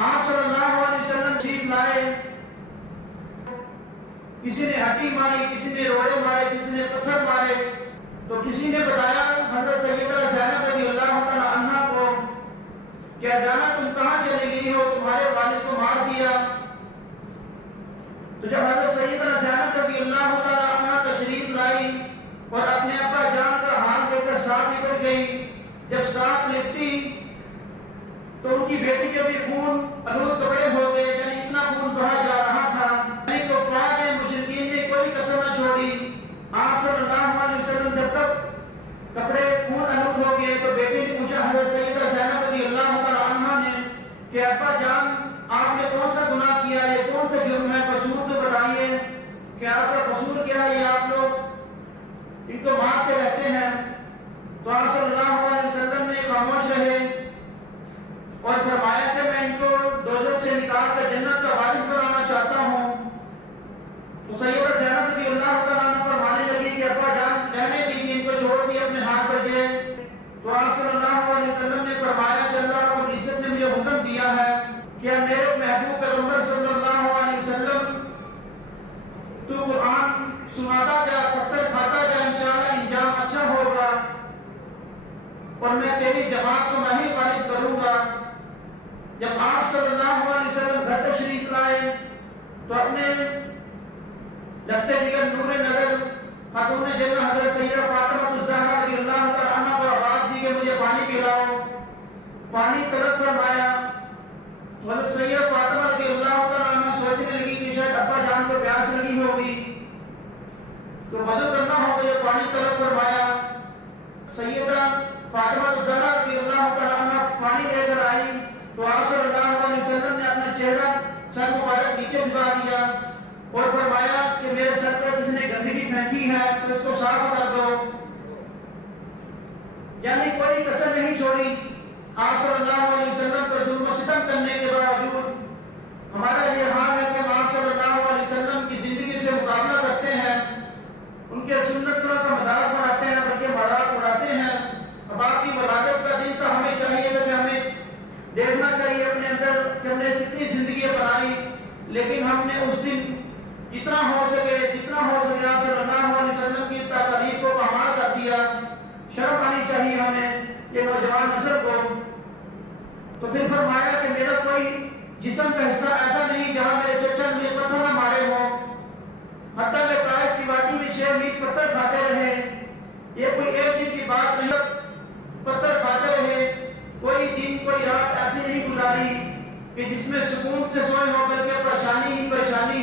آپ صلی اللہ علیہ وسلم تشریف لائے، کسی نے ہڈی ماری، کسی نے روڑے مارے، کسی نے پتھر مارے، تو کسی نے بتایا حضرت سیدہ زینب رضی اللہ تعالی عنہا کو کہ جانا تم کہاں چلی گئی ہو، تمہارے والد کو مار دیا۔ تو جب حضرت سیدہ زینب رضی اللہ تعالی عنہا تشریف لائی اور اپنے ابا جان کا حال دے کر ساتھ نکل گئی، جب ساتھ لپٹی تو ان کی بیٹی کے بھی خون آلود کپڑے ہو گئے، یعنی اتنا خون بہا جا رہا تھا، یعنی کفار نے، مشرکین نے کوئی کسر نہ چھوڑی۔ آپ صلی اللہ علیہ وسلم جب تک کپڑے خون آلود ہو گئے تو بیٹی نے پوچھا حضرت سیدہ زینب رضی اللہ تعالی عنہا نے کہ ابا جان آپ نے کون سا گناہ کیا، یہ کون سا جرم ہے، قصور تو بتائیے کہ آپ کا قصور کیا ہے، یہ آپ لوگ ان کو مارتے رہتے ہیں۔ تو آپ صلی اللہ علیہ وسلم نے خاموش رہے اور فرمایا کہ میں ان کو دوزخ سے نکال کر جنت کا وارث بنانا چاہتا ہوں۔ تو سیدہ زینب رضی اللہ تعالیٰ عنہ فرمانے لگی کہ ابا جان رہنے دیجیے، ان کو چھوڑ دیے، اپنے ہاتھ پر دے۔ تو آپ صلی اللہ علیہ وسلم نے فرمایا کہ اللہ رب العزت نے مجھے حکم دیا ہے کہ میرے محبوب پیغمبر صلی اللہ علیہ وسلم تو قرآن سناتا جا، پتھر کھاتا جا، انشاءاللہ انجام اچھا ہوگا اور میں تیری جماعت کو میں ہی غالب کروں گا۔ جب آپ صلی اللہ علیہ وسلم گھر تشریف لائے تو اپنے لگتے جگر نور نظر خاتون جنہ حضرت سیدہ فاطمہ الزہرا رضی اللہ تعالی عنہا کو آواز دی کہ مجھے پانی پلاؤ، پانی طلب فرمایا۔ تو حضرت سیدہ فاطمہ رضی اللہ تعالی عنہا سوچنے لگی کہ شاید ابا جان کو پیاس لگی ہوگی تو وضو کرنا ہوگا، یہ پانی طلب فرمایا۔ سیدہ فاطمہ الزہرا رضی اللہ تعالی عنہا پانی لے کر آئی تو آپ صلی اللہ علیہ وسلم نے اپنا چہرہ سر مبارک نیچے جھکا دیا اور فرمایا کہ میرے سر پر کسی نے گندگی پھینکی ہے تو اس کو صاف کر دو، یعنی کوئی کسر نہیں چھوڑی۔ آپ صلی اللہ علیہ وسلم پر ظلم و ستم کرنے کے باوجود ہمارا یہ حال ہے کہ ہم آپ صلی اللہ علیہ وسلم کی زندگی سے مقابلہ کرتے ہیں، ان کے سنتوں کا مذاق بناتے ہیں، بلکہ مذاق اڑاتے ہیں۔ اب آپ کی ولادت کا دن تو ہمیں چاہیے تھا کہ ہمیں دیکھنا چاہیے اپنے اندر کہ ہم نے کتنی زندگیاں بنائی، لیکن ہم نے اس دن جتنا ہو سکے آپ صلی اللہ علیہ وسلم کی تعریف کو پامال کر دیا۔ شرم آنی چاہیے ہمیں یہ نوجوان نسل کو۔ تو پھر فرمایا کہ میرا کوئی جسم کا حصہ ایسا نہیں جہاں میرے چچا مجھے پتھر نہ مارے ہوں، حتیٰ کہ طائف کی وادی میں 6 میل پتھر کھاتے رہے، یہ کوئی ایک دن کی بات نہیں، پتھر کھاتے رہے، کوئی دن کوئی رات ایسی نہیں گزاری کہ جس میں سکون سے سوئے ہو کر کے پریشانی ہی پریشانی